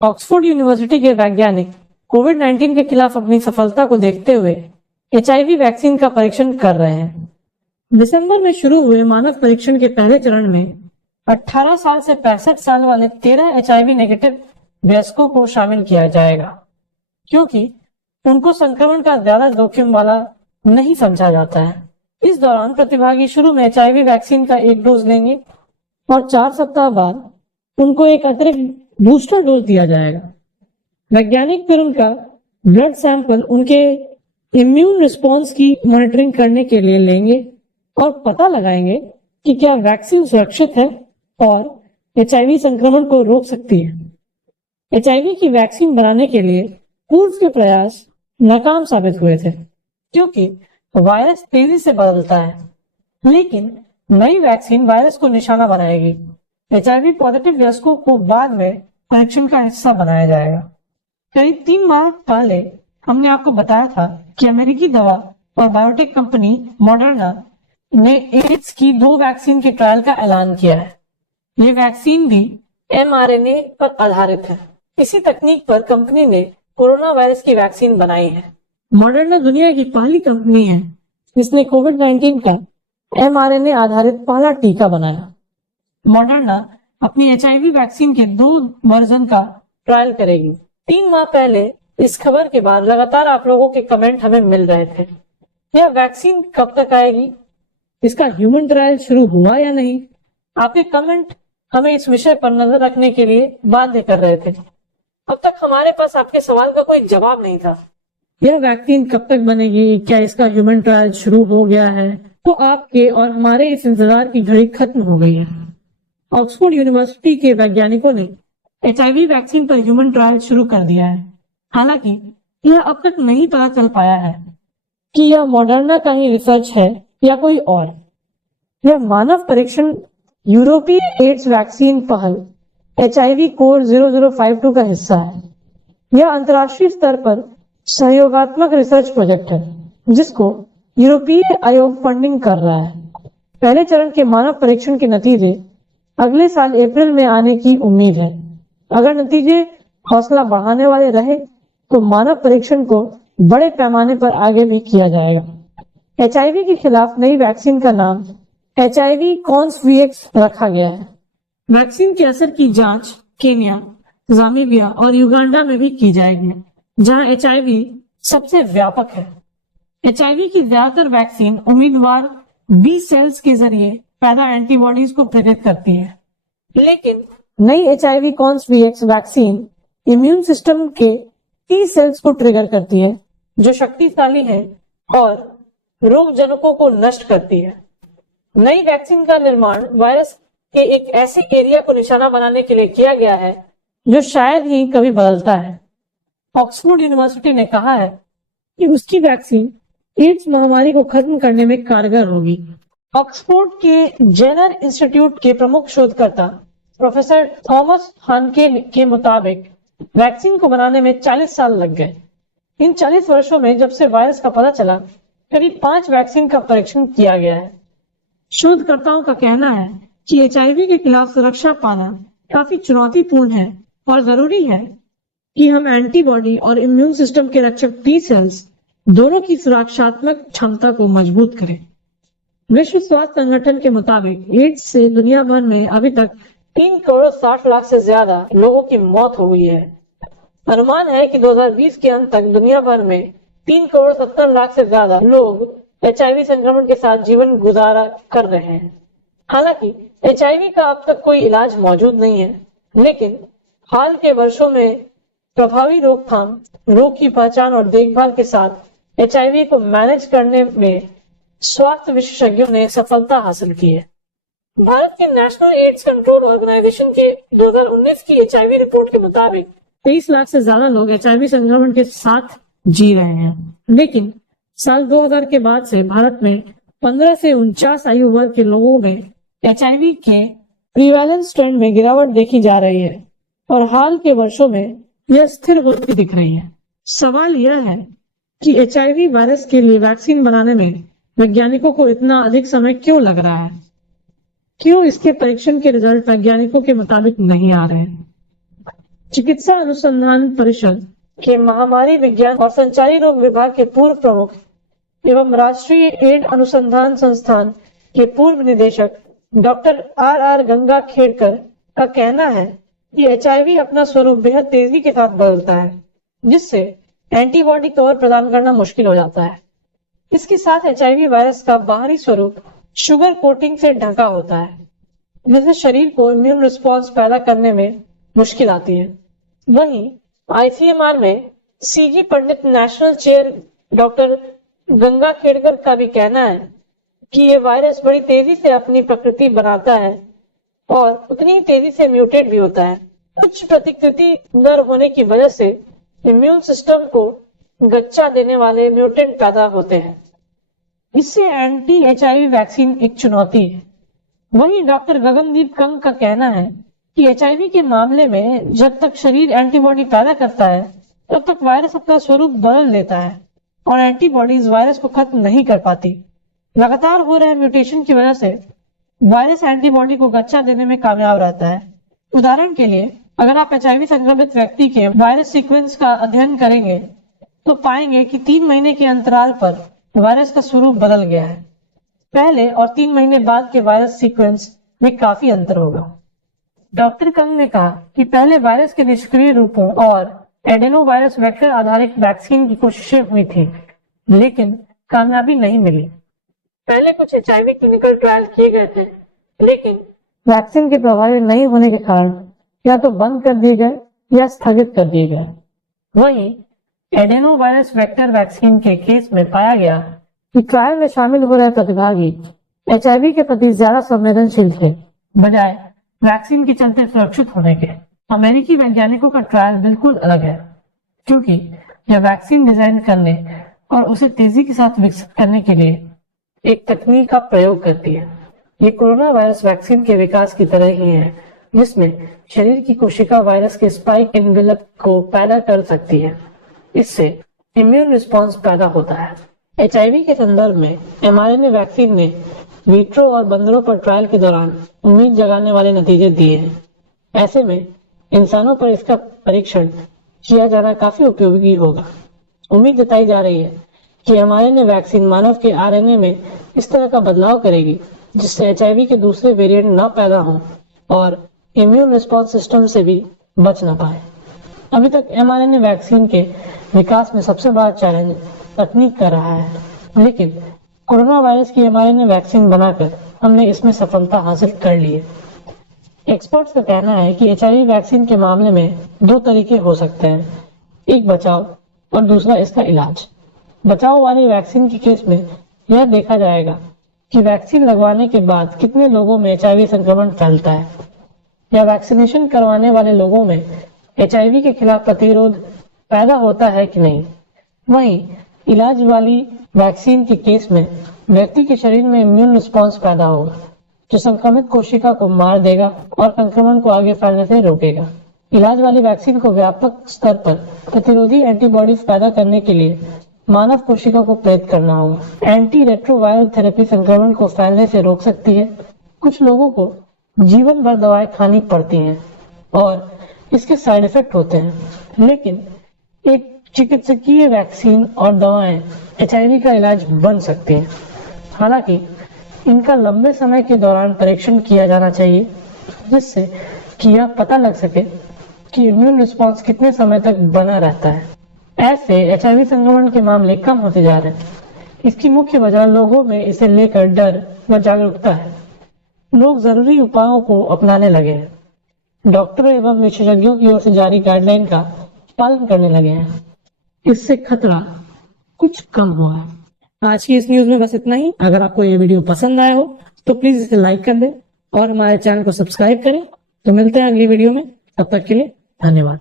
Oxford university के वैज्ञानिक कोविड-19 के खिलाफ अपनी सफलता को देखते हुए एचआईवी वैक्सीन का परीक्षण कर रहे हैं। दिसंबर में शुरू हुए मानव परीक्षण के पहले चरण में 18 साल से 65 साल वाले 13 एचआईवी नेगेटिव वयस्कों को शामिल किया जाएगा, क्योंकि उनको संक्रमण का ज्यादा जोखिम वाला नहीं समझा जाता है। इस दौरान प्रतिभागी शुरू में एचआईवी वैक्सीन का एक डोज लेंगे और 4 सप्ताह बाद उनको एक अतिरिक्त बूस्टर डोज दिया जाएगा। वैज्ञानिक फिर उनका ब्लड सैंपल उनके इम्यून रिस्पॉन्स की मॉनिटरिंग करने के लिए लेंगे और पता लगाएंगे कि क्या वैक्सीन सुरक्षित है और एचआईवी संक्रमण को रोक सकती है। एचआईवी की वैक्सीन बनाने के लिए पूर्व के प्रयास नाकाम साबित हुए थे, क्योंकि वायरस तेजी से बदलता है, लेकिन नई वैक्सीन वायरस को निशाना बनाएगी। एचआईवी पॉजिटिव वयस्कों को बाद में परीक्षण का हिस्सा बनाया जाएगा। करीब 3 माह पहले हमने आपको बताया था कि अमेरिकी दवा और बायोटेक कंपनी मॉडर्ना ने एड्स की 2 वैक्सीन के ट्रायल का ऐलान किया है। ये वैक्सीन भी mRNA पर आधारित है। इसी तकनीक पर कंपनी ने कोरोना वायरस की वैक्सीन बनाई है। मॉडर्ना दुनिया की पहली कंपनी है जिसने कोविड-19 का mRNA आधारित पहला टीका बनाया। मॉडर्ना अपनी एचआईवी वैक्सीन के 2 वर्जन का ट्रायल करेगी। 3 माह पहले इस खबर के बाद लगातार आप लोगों के कमेंट हमें मिल रहे थे, यह वैक्सीन कब तक आएगी, इसका ह्यूमन ट्रायल शुरू हुआ या नहीं। आपके कमेंट हमें इस विषय पर नजर रखने के लिए बाध्य कर रहे थे। अब तक हमारे पास आपके सवाल का कोई जवाब नहीं था। यह वैक्सीन कब तक बनेगी, क्या इसका ह्यूमन ट्रायल शुरू हो गया है? तो आपके और हमारे इस इंतजार की घड़ी खत्म हो गई है। ऑक्सफोर्ड यूनिवर्सिटी के वैज्ञानिकों ने एचआईवी वैक्सीन पर ह्यूमन ट्रायल शुरू कर दिया है। हालांकि यह अब तक नहीं पता चल पाया है कि यह मॉडर्ना का ही रिसर्च है या कोई और। यह मानव परीक्षण यूरोपीय एड्स वैक्सीन पहल एचआईवी कोर 0052 का हिस्सा है। यह अंतर्राष्ट्रीय स्तर पर सहयोगात्मक रिसर्च प्रोजेक्ट है जिसको यूरोपीय आयोग फंडिंग कर रहा है। पहले चरण के मानव परीक्षण के नतीजे अगले साल अप्रैल में आने की उम्मीद है। अगर नतीजे हौसला बढ़ाने वाले रहे तो मानव परीक्षण को बड़े पैमाने पर आगे भी किया जाएगा। एचआईवी के खिलाफ नई वैक्सीन का नाम एचआईवी कॉन्सवीएक्स रखा गया है। वैक्सीन के असर की जांच केन्या, जामीबिया और युगांडा में भी की जाएगी, जहां एचआईवी सबसे व्यापक है। एचआईवी की ज्यादातर वैक्सीन उम्मीदवार बी सेल्स के जरिए पैदा एंटीबॉडीज को प्रेरित करती है, लेकिन नई एचआईवी कॉन्सवीएक्स वैक्सीन इम्यून सिस्टम के टी सेल्स को ट्रिगर करती है, जो शक्तिशाली है और रोग जनकों को नष्ट करती है। नई वैक्सीन का निर्माण वायरस के एक ऐसे एरिया को निशाना बनाने के लिए किया गया है जो शायद ही कभी बदलता है। ऑक्सफोर्ड यूनिवर्सिटी ने कहा है कि उसकी वैक्सीन एड्स महामारी को खत्म करने में कारगर होगी। ऑक्सफोर्ड के जेनर इंस्टीट्यूट के प्रमुख शोधकर्ता प्रोफेसर थॉमस हानके के मुताबिक वैक्सीन को बनाने में 40 साल लग गए। इन 40 वर्षों में जब से वायरस का पता चला, करीब 5 वैक्सीन का परीक्षण किया गया है। शोधकर्ताओं का कहना है कि एचआईवी के खिलाफ सुरक्षा पाना काफी चुनौतीपूर्ण है और जरूरी है कि हम एंटीबॉडी और इम्यून सिस्टम के रक्षक टी सेल्स दोनों की सुरक्षात्मक क्षमता को मजबूत करें। विश्व स्वास्थ्य संगठन के मुताबिक एड्स से दुनिया भर में अभी तक 3 करोड़ 60 लाख से ज्यादा लोगों की मौत हो गई है। अनुमान है कि 2020 के अंत तक दुनिया भर में 3 करोड़ 70 लाख से ज्यादा लोग एचआईवी संक्रमण के साथ जीवन गुजारा कर रहे हैं। हालांकि एचआईवी का अब तक कोई इलाज मौजूद नहीं है, लेकिन हाल के वर्षों में प्रभावी रोकथाम, रोग की पहचान और देखभाल के साथ एचआईवी को मैनेज करने में स्वास्थ्य विशेषज्ञों ने सफलता हासिल की है। भारत के नेशनल एड्स कंट्रोल ऑर्गेनाइजेशन के 2019 की एचआईवी रिपोर्ट के मुताबिक 23 लाख से ज्यादा लोग एचआईवी संक्रमण के साथ जी रहे हैं, लेकिन साल 2000 के बाद से भारत में 15 से 49 आयु वर्ग के लोगों में एचआईवी के प्रीवैलेंस ट्रेंड में गिरावट देखी जा रही है और हाल के वर्षों में यह स्थिर होती दिख रही है। सवाल यह है कि एचआईवी वायरस के लिए वैक्सीन बनाने में वैज्ञानिकों को इतना अधिक समय क्यों लग रहा है? क्यों इसके परीक्षण के रिजल्ट वैज्ञानिकों के मुताबिक नहीं आ रहे हैं? चिकित्सा अनुसंधान परिषद के महामारी विज्ञान और संचारी रोग विभाग के पूर्व प्रमुख एवं राष्ट्रीय एड्स अनुसंधान संस्थान के पूर्व निदेशक डॉक्टर आर गंगाखेड़कर का कहना है कि HIV अपना स्वरूप बेहद तेजी के साथ बदलता है, जिससे एंटीबॉडी कवर प्रदान करना मुश्किल हो जाता है। इसके साथ HIV वायरस का बाहरी स्वरूप शुगर कोटिंग से ढका होता है, जिससे शरीर को इम्यून रिस्पॉन्स पैदा करने में मुश्किल आती है। वहीं ICMR में CG पंडित नेशनल चेयर डॉक्टर गंगाखेड़कर का भी कहना है कि ये वायरस बड़ी तेजी से अपनी प्रकृति बनाता है और उतनी ही तेजी से म्यूटेट भी होता है। उच्च प्रतिकृति दर होने की वजह से इम्यून सिस्टम को गच्चा देने वाले म्यूटेंट पैदा होते हैं। इससे एंटी HIV वैक्सीन एक चुनौती है। वहीं डॉक्टर गगनदीप कंग का कहना है कि HIV के मामले में जब तक शरीर एंटीबॉडी पैदा करता है तब तक वायरस अपना स्वरूप बदल लेता है और एंटीबॉडीज वायरस को खत्म नहीं कर पाती। लगातार हो रहे म्यूटेशन की वजह से वायरस एंटीबॉडी को गच्चा देने में कामयाब रहता है। उदाहरण के लिए, अगर आप HIV संक्रमित व्यक्ति के वायरस सीक्वेंस का अध्ययन करेंगे तो पाएंगे कि 3 महीने के अंतराल पर वायरस का स्वरूप बदल गया है। पहले और 3 महीने बाद के वायरस सीक्वेंस में काफी अंतर होगा। डॉक्टर कंग ने कहा कि पहले वायरस के निष्क्रिय रूपों और एडेनो वायरस वेक्टर आधारित वैक्सीन की कोशिशें हुई थी, लेकिन कामयाबी नहीं मिली। पहले कुछ HIV क्लिनिकल ट्रायल किए गए थे, लेकिन वैक्सीन के प्रभावी नहीं होने के कारण या तो बंद कर दिए गए या स्थगित कर दिए गए। वहीं एडेनो वायरस वेक्टर वैक्सीन के केस में पाया गया कि ट्रायल में शामिल हो रहे प्रतिभागी HIV के प्रति ज्यादा संवेदनशील थे, बजाय वैक्सीन के चलते सुरक्षित होने के। अमेरिकी वैज्ञानिकों का ट्रायल बिल्कुल अलग है, क्योंकि यह वैक्सीन डिजाइन करने और उसे तेजी के साथ विकसित करने के लिए एक तकनीक का प्रयोग करती है। ये कोरोना वायरस वैक्सीन के विकास की तरह ही है, जिसमें शरीर की कोशिका वायरस के स्पाइक एनवेलप को पैदा कर सकती है। इससे इम्यून रिस्पॉन्स पैदा होता है। HIV के संदर्भ में mRNA वैक्सीन ने विट्रो और बंदरों पर ट्रायल के दौरान उम्मीद जगाने वाले नतीजे दिए हैं। ऐसे में इंसानों पर इसका परीक्षण किया जाना काफी उपयोगी होगा। उम्मीद जताई जा रही है कि mRNA वैक्सीन मानव के RNA में इस तरह का बदलाव करेगी जिससे HIV के दूसरे वेरिएंट न पैदा हों और इम्यून रिस्पॉन्स सिस्टम से भी बच न पाए। अभी तक mRNA वैक्सीन के विकास में सबसे बड़ा चैलेंज तकनीक का रहा है, लेकिन कोरोना वायरस की mRNA वैक्सीन बनाकर हमने इसमें सफलता हासिल कर ली है। एक्सपर्ट्स का कहना है कि HIV वैक्सीन के मामले में 2 तरीके हो सकते हैं, एक बचाव और दूसरा इसका इलाज। बचाव वाली वैक्सीन के केस में यह देखा जाएगा कि वैक्सीन लगवाने के बाद कितने लोगों में HIV संक्रमण फैलता है या वैक्सीनेशन करवाने वाले लोगों में HIV के खिलाफ प्रतिरोध पैदा होता है कि नहीं। वहीं इलाज वाली वैक्सीन के केस में व्यक्ति के शरीर में इम्यून रिस्पॉन्स पैदा होगा जो संक्रमित कोशिका को मार देगा और संक्रमण को आगे फैलने से रोकेगा। इलाज वाली वैक्सीन को व्यापक स्तर पर प्रतिरोधी एंटीबॉडीज पैदा करने के लिए मानव कोशिका को प्रेरित करना होगा। एंटी रेट्रोवायरल थेरेपी संक्रमण को फैलने से रोक सकती है। कुछ लोगों को जीवन भर दवाएं खानी पड़ती हैं और इसके साइड इफेक्ट होते हैं, लेकिन एक चिकित्सकीय वैक्सीन और दवाएं HIV का इलाज बन सकती हैं। हालांकि इनका लंबे समय के दौरान परीक्षण किया जाना चाहिए, जिससे कि यह पता लग सके कि इम्यून रिस्पॉन्स कितने समय तक बना रहता है। ऐसे HIV संक्रमण के मामले कम होते जा रहे हैं। इसकी मुख्य वजह लोगों में इसे लेकर डर व जागरूकता है। लोग जरूरी उपायों को अपनाने लगे हैं। डॉक्टरों एवं विशेषज्ञों की ओर से जारी गाइडलाइन का पालन करने लगे हैं। इससे खतरा कुछ कम हुआ है। आज की इस न्यूज में बस इतना ही। अगर आपको ये वीडियो पसंद आया हो तो प्लीज इसे लाइक कर दें और हमारे चैनल को सब्सक्राइब करें। तो मिलते हैं अगली वीडियो में, तब तक के लिए धन्यवाद।